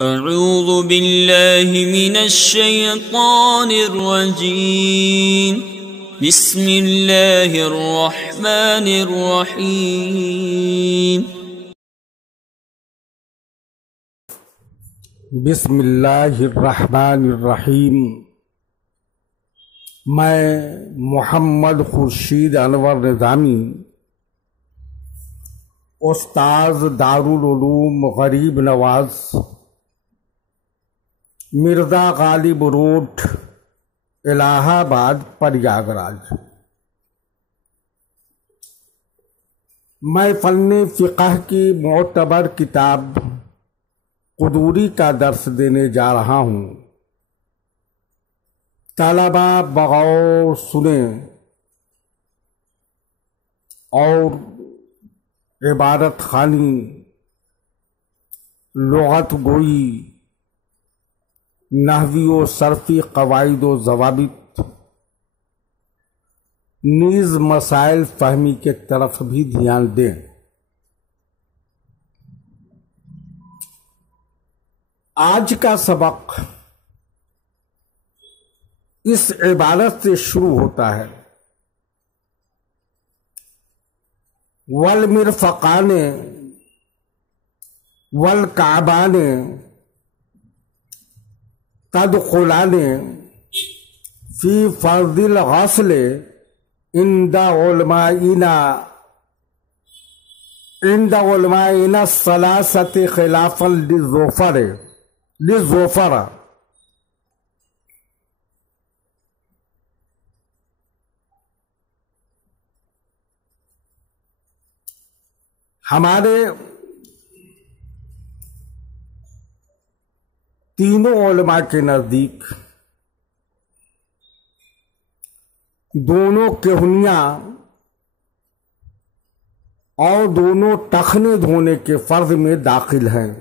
اعوذ باللہ من الشیطان الرجیم بسم اللہ الرحمن الرحیم بسم اللہ الرحمن الرحیم۔ میں محمد خورشید انور نظامی، استاذ دارالعلوم غریب نواز، مرزا غالب روڈ، الہ آباد، پریاگراج، میں فن فقہ کی معتبر کتاب قدوری کا درس دینے جا رہا ہوں۔ طلبہ بغور سنیں اور عبارت خوانی، لغت گوئی، نحوی و صرفی قواعد و ضوابط، نیز مسائل فہمی کے طرف بھی دھیان دیں۔ آج کا سبق اس عبارت سے شروع ہوتا ہے: والمرفقان والکعبان تدخلان فی فرض الغسل عند علمائنا الثلاثة خلافا للظفر۔ ہمارے تینوں علماء کے نزدیک دونوں کہنیاں اور دونوں ٹخنے دھونے کے فرض میں داخل ہیں۔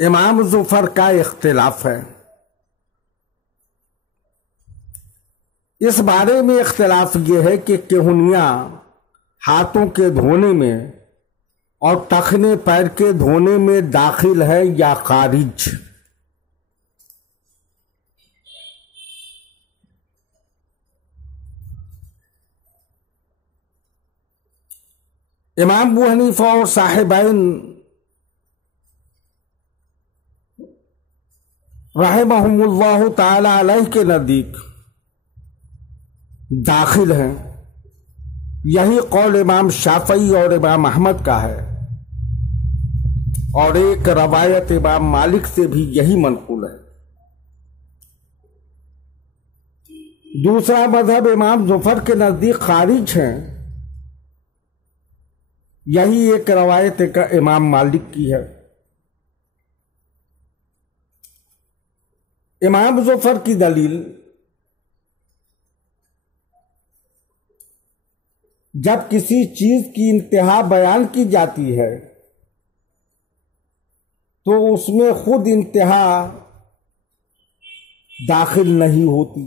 امام ظفر کا اختلاف ہے۔ اس بارے میں اختلاف یہ ہے کہ کہنیاں ہاتھوں کے دھونے میں اور ٹخنے پیر کے دھونے میں داخل ہے یا خارج۔ امام ابو حنیفہ اور صاحبین رحمہم اللہ تعالی علیہ کے نزدیک داخل ہیں۔ یہی قول امام شافعی اور امام احمد کا ہے، اور ایک روایت امام مالک سے بھی یہی منقول ہے۔ دوسرا مذہب امام ظفر کے نزدیک خارج ہیں، یہی ایک روایت امام مالک کی ہے۔ امام ظفر کی دلیل: جب کسی چیز کی انتہا بیان کی جاتی ہے تو اس میں خود انتہا داخل نہیں ہوتی۔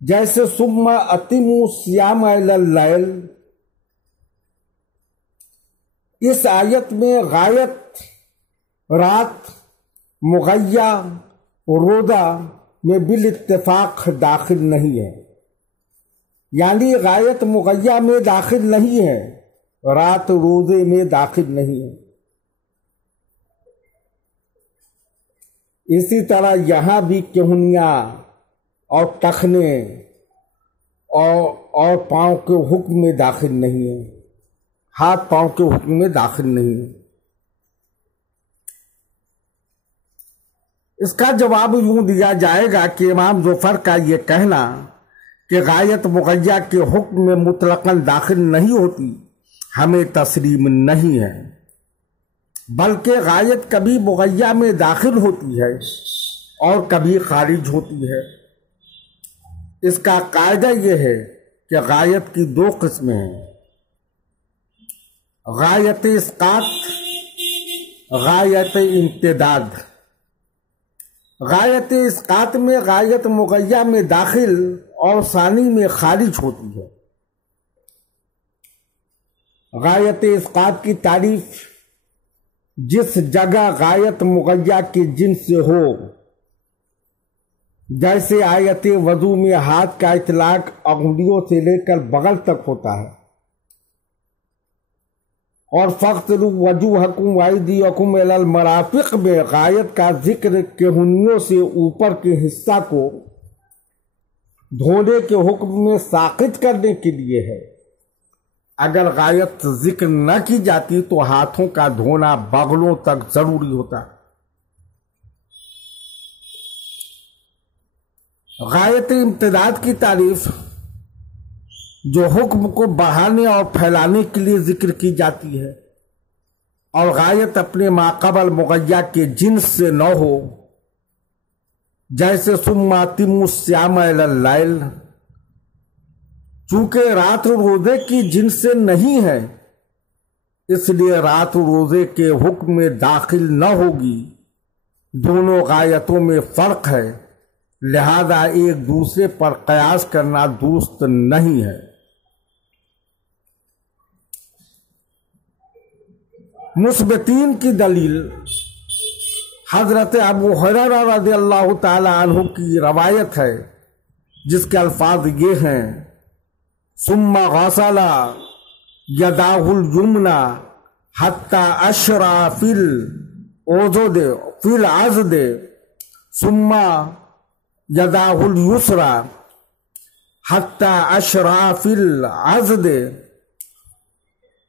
جیسے ثم اتموا الصیام الی اللیل، اس آیت میں غایت رات مغیّہ روزہ میں بالاتفاق داخل نہیں ہے، یعنی غایت مغیّہ میں داخل نہیں ہے، رات روزے میں داخل نہیں ہے۔ اسی طرح یہاں بھی کہنیاں اور ٹخنے اور پاؤں کے حکم میں داخل نہیں ہے، ہاتھ پاؤں کے حکم میں داخل نہیں ہے۔ اس کا جواب یوں دیا جائے گا کہ امام ظفر کا یہ کہنا کہ غایت مغیّہ کے حکم میں مطلقاً داخل نہیں ہوتی ہمیں تسلیم نہیں ہے، بلکہ غایت کبھی مغیّہ میں داخل ہوتی ہے اور کبھی خارج ہوتی ہے۔ اس کا قاعدہ یہ ہے کہ غایت کی دو قسمیں ہیں: غایت اسقاط، غایت امتداد۔ غایت اسقاط میں غایت مغیّہ میں داخل اور ثانی میں خارج ہوتی ہے۔ غایت اسقاط کی تعریف جس جگہ غایت مغیّہ کے جنس سے ہو، جیسے آیت وضو میں ہاتھ کا اطلاق انگلیوں سے لے کر بغل تک ہوتا ہے، اور فَاغْسِلُوا وُجُوهَكُمْ وَأَيْدِيَكُمْ إِلَى الْمَرَافِقِ میں غایت کا ذکر کہنیوں سے اوپر کے حصہ کو دھونے کے حکم میں ساقط کرنے کے لیے ہے۔ اگر غایت ذکر نہ کی جاتی تو ہاتھوں کا دھونا بغلوں تک ضروری ہوتا۔ غایت امتداد کی تعریف جو حکم کو بڑھانے اور پھیلانے کے لیے ذکر کی جاتی ہے، اور غایت اپنے ماقبل مغیّہ کے جنس سے نہ ہو، جیسے ثم اتموا الصیام الی اللیل، چونکہ رات روزے کی جنس سے نہیں ہے اس لیے رات روزے کے حکم میں داخل نہ ہوگی۔ دونوں غایتوں میں فرق ہے، لہذا ایک دوسرے پر قیاس کرنا درست نہیں ہے۔ مثبتین کی دلیل حضرت ابو ہریرہ رضی اللہ تعالی عنہ کی روایت ہے، جس کے الفاظ یہ ہیں: ثم غسل یداہ الیمنی حتی اشرع فی العضد ثم یداہ الیسری حتی اشرع فی العضد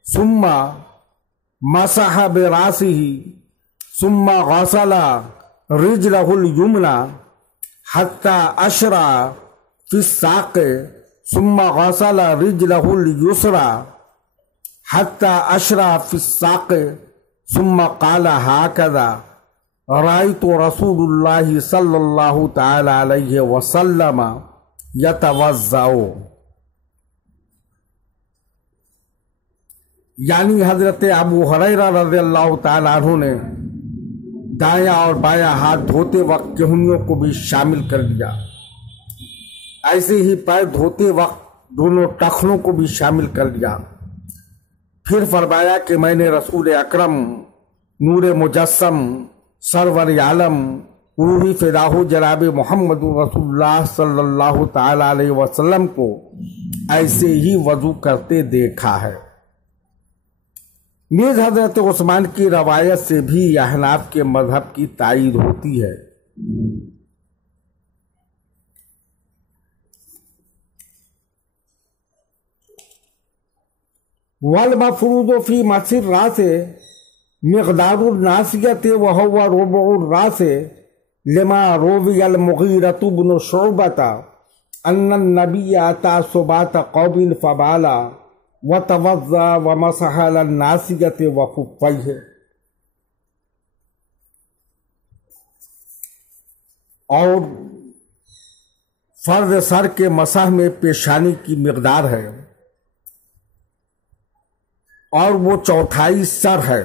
ثم مسح براسہ ثم غسل رجلہ الیمنی حتی اشرع فی الساق ثم غسل رجلہ الیسری حتی اشرع فی الساق ثم قال ہکذا رأیت رسول اللہ صلی اللہ تعالی علیہ وسلم یتوضأ۔ یعنی حضرت ابو ہریرہ رضی اللہ تعالی عنہ نے دایاں اور بایاں ہاتھ دھوتے وقت کہنیوں کو بھی شامل کر لیا، ایسے ہی پیر دھوتے وقت دونوں ٹخنوں کو بھی شامل کر لیا۔ پھر فرمایا کہ میں نے رسول اکرم نور مجسم سرور عالم روحی فداہ جناب محمد رسول اللہ صلی اللہ تعالی علیہ وسلم کو ایسے ہی وضو کرتے دیکھا ہے۔ نیز حضرت عثمان کی روایت سے بھی احناف کے مذہب کی تائید ہوتی ہے۔ والمفروض فی مس الراس مقدار الناسیۃ وہو ربع الراس لما روی المغیرۃ بن شعبۃ ان النبی اتى صباط قوم فبالا وتوضأ ومسح على الناسیۃ وخفیہ۔ اور فرض سر کے مسح میں پیشانی کی مقدار ہے، اور وہ چوتھائی سر ہے۔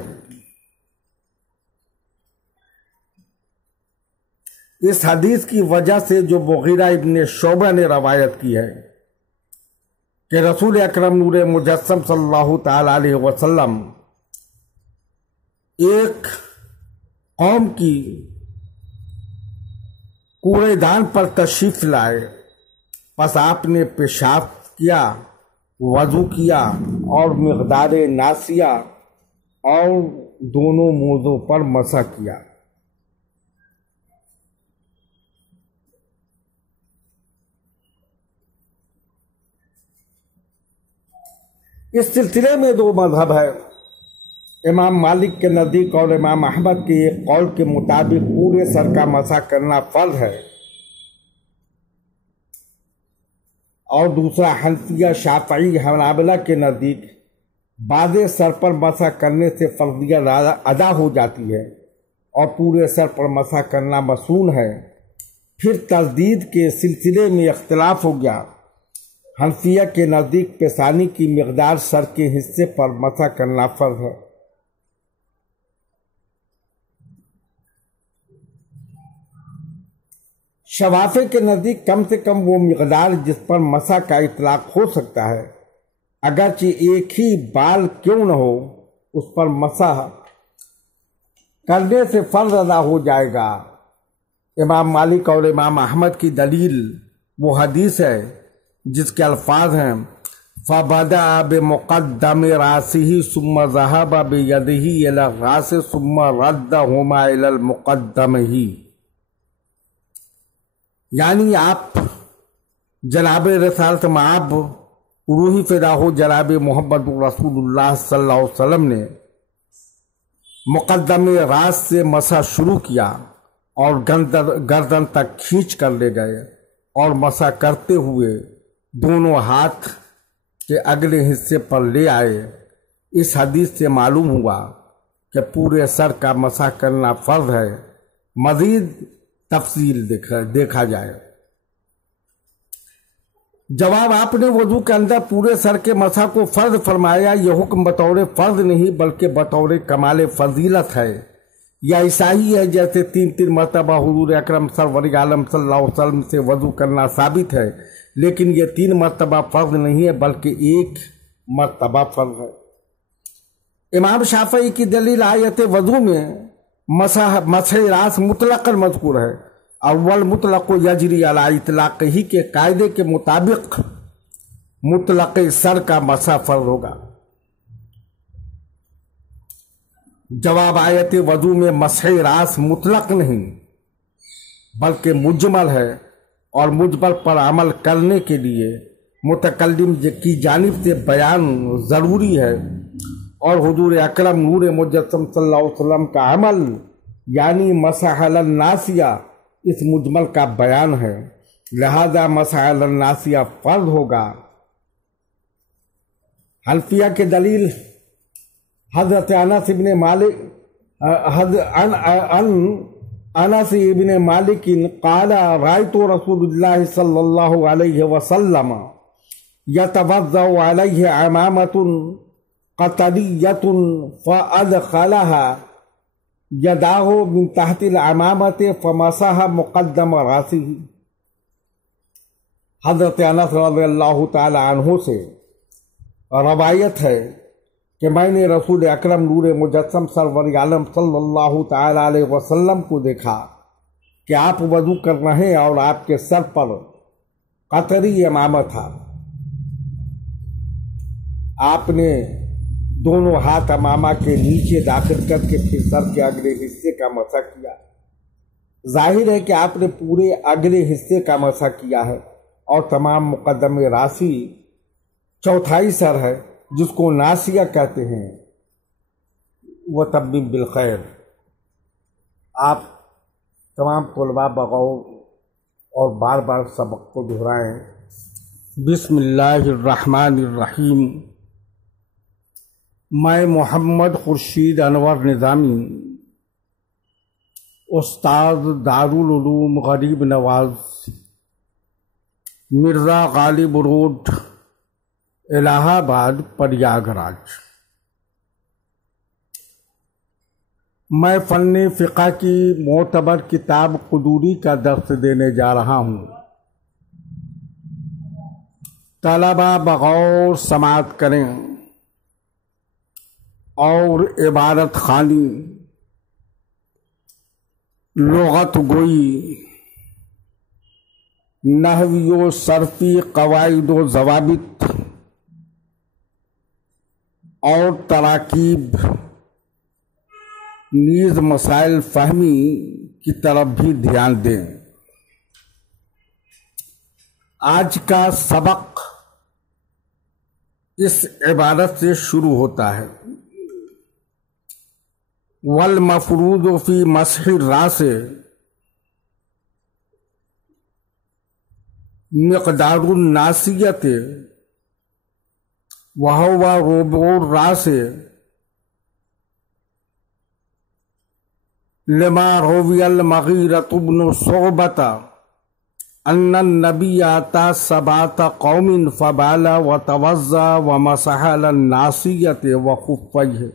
اس حدیث کی وجہ سے جو مغیرہ ابن شعبہ نے روایت کی ہے کہ رسول اکرم نور مجسم صلی اللہ تعالی علیہ وسلم ایک قوم کی کوڑے دان پر تشریف لائے، پس آپ نے پیشاب کیا، وضو کیا اور مقدار ناسیہ اور دونوں موزوں پر مسح کیا۔ اس سلسلے میں دو مذہب ہے۔ امام مالک کے نزدیک اور امام احمد کے ایک قول کے مطابق پورے سر کا مسح کرنا فرض ہے، اور دوسرا حنفیہ شافعی حنابلہ کے نزدیک بعض سر پر مسح کرنے سے فرضیت ادا ہو جاتی ہے اور پورے سر پر مسح کرنا مسنون ہے۔ پھر تجدید کے سلسلے میں اختلاف ہو گیا۔ حنفیہ کے نزدیک پیشانی کی مقدار سر کے حصے پر مسح کرنا فرض ہے۔ شوافے کے نزدیک کم سے کم وہ مقدار جس پر مسح کا اطلاق ہو سکتا ہے، اگرچہ ایک ہی بال کیوں نہ ہو، اس پر مسح کرنے سے فرض ادا ہو جائے گا۔ امام مالک اور امام احمد کی دلیل وہ حدیث ہے جس کے الفاظ ہیں فَبَدَأَ بِمُقَدَّمِ رَأْسِهِ ثُمَّ ذَهَبَ بِيَدِهِ إِلَى الرَّأْسِ ثُمَّ رَدَّهُمَا إِلَى الْمُقَدَّمِ، یعنی آپ جناب رسالت مآب روحی فدا ہو جناب محمد رسول اللہ صلی اللہ علیہ وسلم نے مقدم راس سے مسح شروع کیا اور گردن تک کھینچ کر لے گئے اور مسح کرتے ہوئے دونوں ہاتھ کے اگلے حصے پر لے آئے۔ اس حدیث سے معلوم ہوا کہ پورے سر کا مسح کرنا فرض ہے۔ مزید تفصیل دیکھا جائے۔ جواب، آپ نے وضو کے اندر پورے سر کے مسح کو فرض فرمایا۔ یہ حکم بطور فرض نہیں بلکہ بطور کمال فضیلت ہے۔ یا ایسا ہی ہے جیسے تین مرتبہ حضور اکرم سرور عالم صلی اللہ علیہ وسلم سے وضو کرنا ثابت ہے، لیکن یہ 3 مرتبہ فرض نہیں ہے بلکہ 1 مرتبہ فرض ہے۔ امام شافعی کی دلیل آیت وضو میں مسح راس مطلقاً مذکور ہے۔ اول مطلق یجری علی اطلاق ہی کے قاعدے کے مطابق مطلق سر کا مسح فرض ہوگا۔ جواب، آیت وضو میں مسح راس مطلق نہیں بلکہ مجمل ہے، اور مجمل پر عمل کرنے کے لیے متکلم کی جانب سے بیان ضروری ہے، اور حضور اکرم نور مجسم صلی اللہ علیہ وسلم کا عمل یعنی مسح علی الناسیہ اس مجمل کا بیان ہے، لہذا مسح علی الناسیہ فرض ہوگا۔ حنفیہ کے دلیل حضرت انس ابن مالک قال رأيت رسول الله صلی اللہ علیہ وسلم يتوضأ عليه عمامة قطرية فأدخلها يداه من تحت العمامة فمسح مقدم رأسه۔ حضرت انس رضی اللہ تعالی عنہ سے روایت ہے کہ میں نے رسول اکرم نور مجسم سرور عالم صلی اللہ تعالی علیہ وسلم کو دیکھا کہ آپ وضو کر رہے ہیں اور آپ کے سر پر قطری امامہ تھا۔ آپ نے دونوں ہاتھ امامہ کے نیچے داخل کر کے پھر سر کے اگلے حصے کا مسح کیا۔ ظاہر ہے کہ آپ نے پورے اگلے حصے کا مسح کیا ہے، اور تمام مقدم راسی چوتھائی سر ہے جس کو ناسیہ کہتے ہیں۔ وہ تبیم بالخیر۔ آپ تمام طلباء بغور اور بار بار سبق کو دہرائیں۔ بسم اللہ الرحمن الرحیم۔ میں محمد خورشید انور نظامی، استاد دارالعلوم غریب نواز، مرزا غالب روڈ، الہ آباد، پریاگراج، میں فن فقہ کی معتبر کتاب قدوری کا درس دینے جا رہا ہوں۔ طلبہ بغور سماعت کریں اور عبارت خوانی، لغت گوئی، نحوی و صرفی قواعد و ضوابط اور تراکیب، نیز مسائل فہمی کی طرف بھی دھیان دیں۔ آج کا سبق اس عبارت سے شروع ہوتا ہے، والمفروض فی مسح الراس مقدار الناسیۃ وہو ربع الراس لما روی المغیرۃ بن شعبۃ ان النبی اتی سبعۃ قوم فبال وتوضأ ومسح علی الناسیۃ وخفیہ۔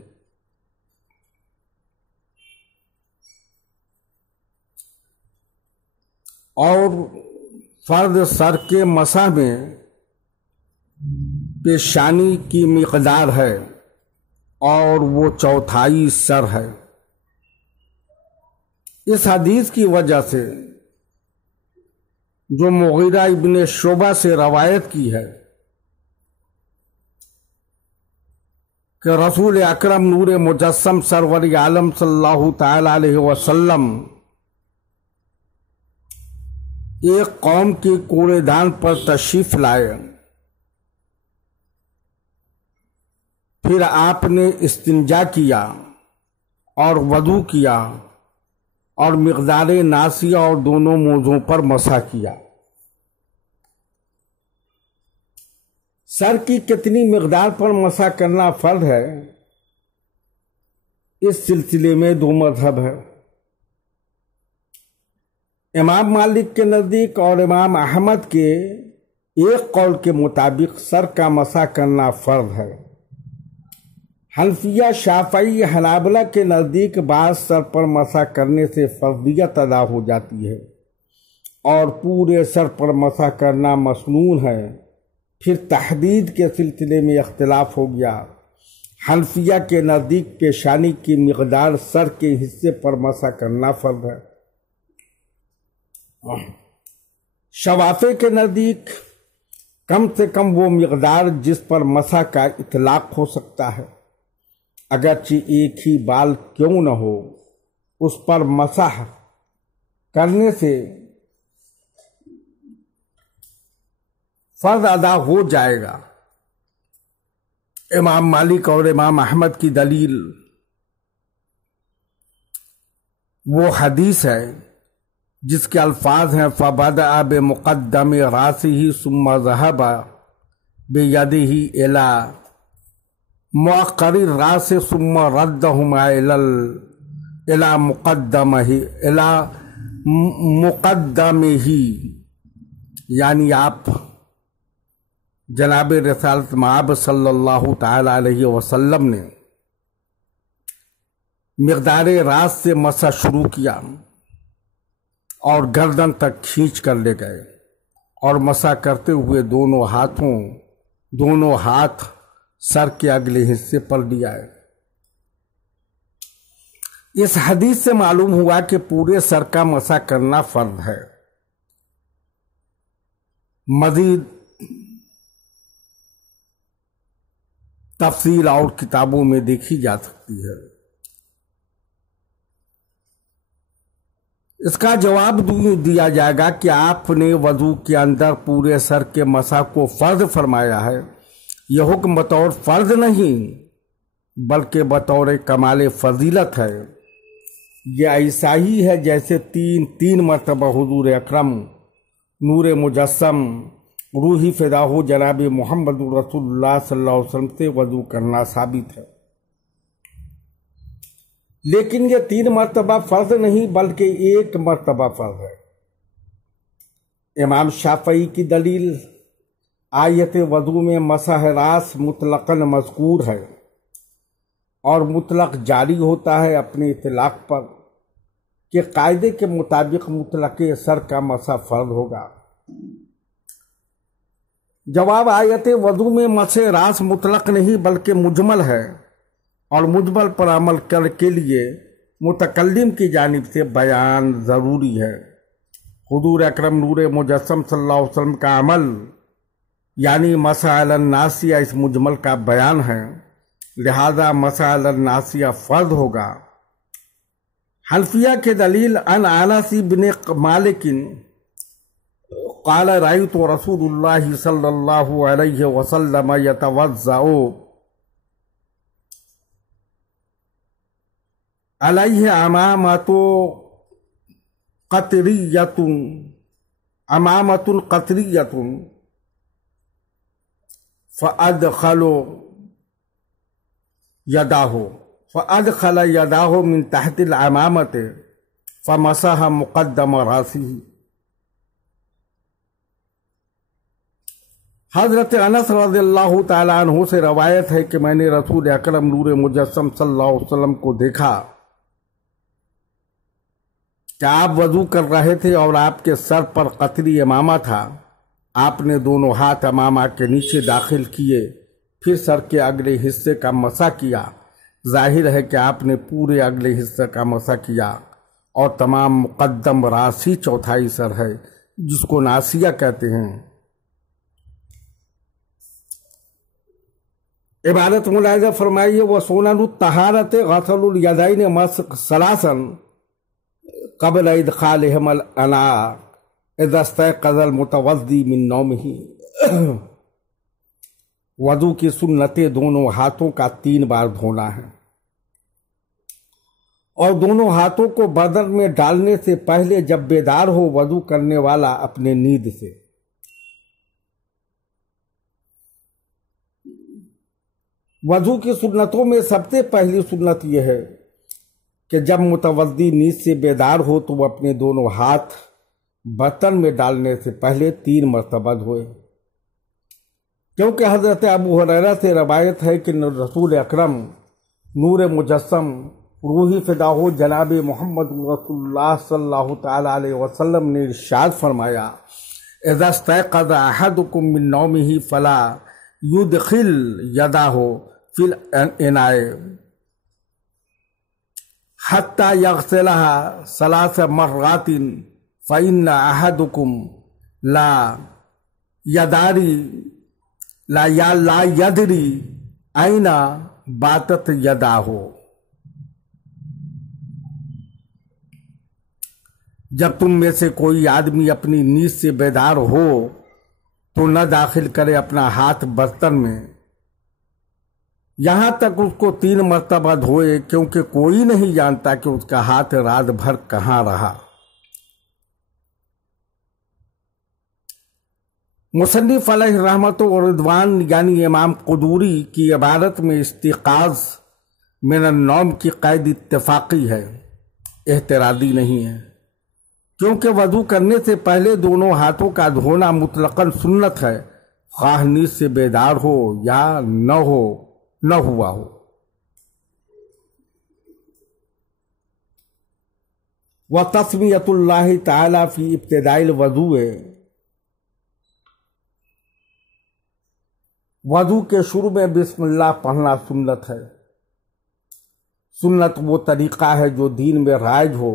اور فرد سر کے مسح میں پیشانی کی مقدار ہے اور وہ 1/4 سر ہے۔ اس حدیث کی وجہ سے جو مغیرہ ابن شعبہ سے روایت کی ہے کہ رسول اکرم نور مجسم سرور عالم صلی اللہ تعالی علیہ وسلم ایک قوم کے کوڑے دان پر تشریف لائے، پھر آپ نے استنجا کیا اور وضو کیا اور مقدار ناسیہ اور دونوں موزوں پر مسح کیا۔ سر کی کتنی مقدار پر مسح کرنا فرض ہے، اس سلسلے میں 2 مذہب ہے۔ امام مالک کے نزدیک اور امام احمد کے ایک قول کے مطابق سر کا مسح کرنا فرض ہے۔ حنفیہ، شافعی، حنابلہ کے نزدیک بعض سر پر مسح کرنے سے فرضیت ادا ہو جاتی ہے اور پورے سر پر مسح کرنا مسنون ہے۔ پھر تحدید کے سلسلے میں اختلاف ہو گیا۔ حنفیہ کے نزدیک پیشانی کی مقدار سر کے حصے پر مسح کرنا فرض ہے۔ شوافع کے نزدیک کم سے کم وہ مقدار جس پر مسح کا اطلاق ہو سکتا ہے، اگرچہ ایک ہی بال کیوں نہ ہو، اس پر مسح کرنے سے فرض ادا ہو جائے گا۔ امام مالک اور امام احمد کی دلیل وہ حدیث ہے جس کے الفاظ ہیں فَبَدَأَ بِمُقَدَّمِ رَأْسِهِ ثُمَّ ذَهَبَ بِيَدِهِ إِلَى مُؤَخِّرِ الرَّأْسِ ثُمَّ رَدَّهُمَا إِلَى مُقَدَّمِهِ، یعنی آپ جناب رسالت مآب صلی اللہ تعالی علیہ وسلم نے مقدار راس سے مسح شروع کیا اور گردن تک کھینچ کر لے گئے اور مسح کرتے ہوئے دونوں ہاتھ سر کے اگلے حصے پر لیا ہے۔ اس حدیث سے معلوم ہوا کہ پورے سر کا مسح کرنا فرض ہے۔ مزید تفصیل اور کتابوں میں دیکھی جا سکتی ہے۔ اس کا جواب دیا جائے گا کہ آپ نے وضو کے اندر پورے سر کے مسح کو فرض فرمایا ہے۔ یہ حکم بطور فرض نہیں بلکہ بطور کمال فضیلت ہے۔ یہ ایسا ہی ہے جیسے تین مرتبہ حضور اکرم نور مجسم روحی فدا ہو جناب محمد رسول اللہ صلی اللہ علیہ وسلم سے وضو کرنا ثابت ہے، لیکن یہ 3 مرتبہ فرض نہیں بلکہ 1 مرتبہ فرض ہے۔ امام شافعی کی دلیل آیت وضو میں مسح راس مطلقاً مذکور ہے اور مطلق جاری ہوتا ہے اپنے اطلاق پر کہ قاعدے کے مطابق مطلق سر کا مسح فرض ہوگا۔ جواب آیت وضو میں مسح راس مطلق نہیں بلکہ مجمل ہے اور مجمل پر عمل کے لیے متکلم کی جانب سے بیان ضروری ہے۔ حضور اکرم نور مجسم صلی اللہ علیہ وسلم کا عمل یعنی مسح علی الناسیہ اس مجمل کا بیان ہے، لہذا مسح علی الناسیہ فرض ہوگا۔ حنفیہ کے دلیل ان انس بن مالک قال رأيت رسول اللہ صلی اللہ علیہ وسلم يتوضأ علیہ امامۃ قطریۃ فأدخل يداه من تحت العمامة فمسح مقدم راسه۔ حضرت انس رضی اللہ تعالیٰ عنہ سے روایت ہے کہ میں نے رسول اکرم نور مجسم صلی اللہ علیہ وسلم کو دیکھا کہ آپ وضو کر رہے تھے اور آپ کے سر پر قطری امامہ تھا، آپ نے دونوں ہاتھ امامہ کے نیچے داخل کیے، پھر سر کے اگلے حصے کا مسح کیا۔ ظاہر ہے کہ آپ نے پورے اگلے حصے کا مسح کیا، اور تمام مقدم راسی چوتھائی سر ہے جس کو ناسیہ کہتے ہیں۔ عبارت ملاحظہ فرمائیے، وَسُنَنُ الطَّہَارَةِ غَسْلُ الْيَدَيْنِ ثَلَاثًا قبل ادخالہم الاناء اذا استيقظ المتوضی من نومہ۔ وضو کی سنتیں دونوں ہاتھوں کا 3 بار دھونا ہے، اور دونوں ہاتھوں کو بدن میں ڈالنے سے پہلے جب بیدار ہو وضو کرنے والا اپنے نیند سے۔ وضو کی سنتوں میں سب سے پہلی سنت یہ ہے کہ جب متوضی نیند سے بیدار ہو تو وہ اپنے دونوں ہاتھ برتن میں ڈالنے سے پہلے 3 مرتبہ دھوئے، کیونکہ حضرت ابو ہریرہ سے روایت ہے کہ رسول اکرم نور مجسم روحی فدا ہو جناب محمد رسول اللہ صلی اللہ تعالی علیہ وسلم نے ارشاد فرمایا، اذا استيقظ احدكم من نومه فلا يدخل يده في الاناء حتى يغسلها 3 مرات فإن أحدكم لا يدري أين باتت يداه۔ جب تم میں سے کوئی آدمی اپنی نیند سے بیدار ہو تو نہ داخل کرے اپنا ہاتھ برتن میں یہاں تک اس کو 3 مرتبہ دھوئے، کیونکہ کوئی نہیں جانتا کہ اس کا ہاتھ رات بھر کہاں رہا۔ مصنف علیہ رحمت و رضوان یعنی امام قدوری کی عبارت میں استيقاظ من النوم کی قید اتفاقی ہے، احتراضی نہیں ہے، کیونکہ وضو کرنے سے پہلے دونوں ہاتھوں کا دھونا مطلقاً سنت ہے، خواہ نیند سے بیدار ہو یا نہ ہوا ہو۔ وَتَسْمِيَةُ اللَّهِ تَعَالَى فِي ابْتِدَاءِ الْوُضُوءِ، وضو کے شروع میں بسم اللہ پڑھنا سنت ہے۔ سنت وہ طریقہ ہے جو دین میں رائج ہو،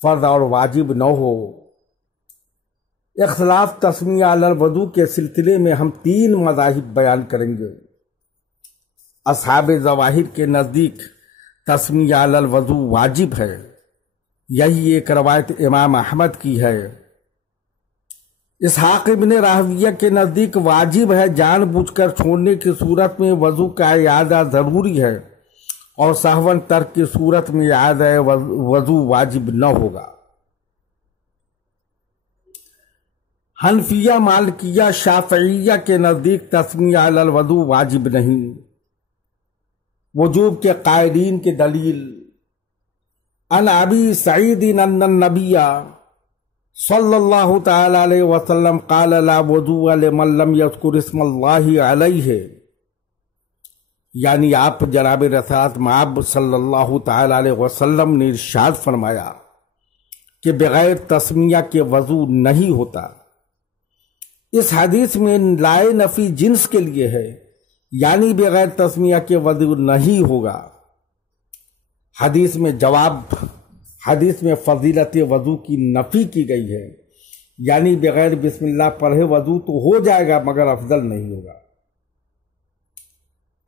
فرض اور واجب نہ ہو۔ اختلاف تسمیہ علی الوضو کے سلسلے میں ہم 3 مذاہب بیان کریں گے۔ اصحاب ظواہر کے نزدیک تسمیہ علی الوضو واجب ہے، یہی ایک روایت امام احمد کی ہے۔ اسحاق ابن راہویہ کے نزدیک واجب ہے، جان بوجھ کر چھوڑنے کی صورت میں وضو کا اعادہ ضروری ہے، اور سہون ترک کی صورت میں اعادہ وضو واجب نہ ہوگا۔ حنفیہ، مالکیہ، شافعیہ کے نزدیک تسمیہ علی الوضو واجب نہیں۔ وجوب کے قائلین کی دلیل عن ابی سعید ان النبی صلی اللہ تعالی علیہ وسلم قال لا وضوء لمن لم یذکر اسم اللہ علیہ، یعنی آپ جناب رسالت مآب صلی اللہ تعالی علیہ وسلم نے ارشاد فرمایا کہ بغیر تسمیہ کے وضو نہیں ہوتا۔ اس حدیث میں لائے نفی جنس کے لیے ہے، یعنی بغیر تسمیہ کے وضو نہیں ہوگا۔ حدیث میں فضیلت وضو کی نفی کی گئی ہے، یعنی بغیر بسم اللہ پڑھے وضو تو ہو جائے گا مگر افضل نہیں ہوگا۔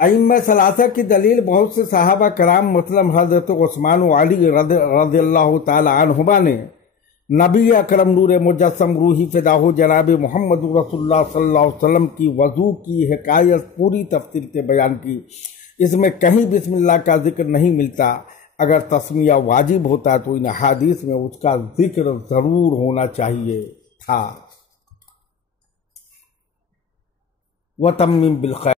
ائمہ ثلاثہ کی دلیل بہت سے صحابہ کرام مثلاً حضرت عثمان و علی رضی اللہ تعالی عنہما نے نبی اکرم نور مجسم روحی فدا ہو جناب محمد رسول اللہ صلی اللہ علیہ وسلم کی وضو کی حکایت پوری تفصیل سے بیان کی۔ اس میں کہیں بسم اللہ کا ذکر نہیں ملتا۔ اگر تسمیہ واجب ہوتا تو ان احادیث میں اس کا ذکر ضرور ہونا چاہیے تھا۔ وَتَمِّمْ بِالْخَيْرِ۔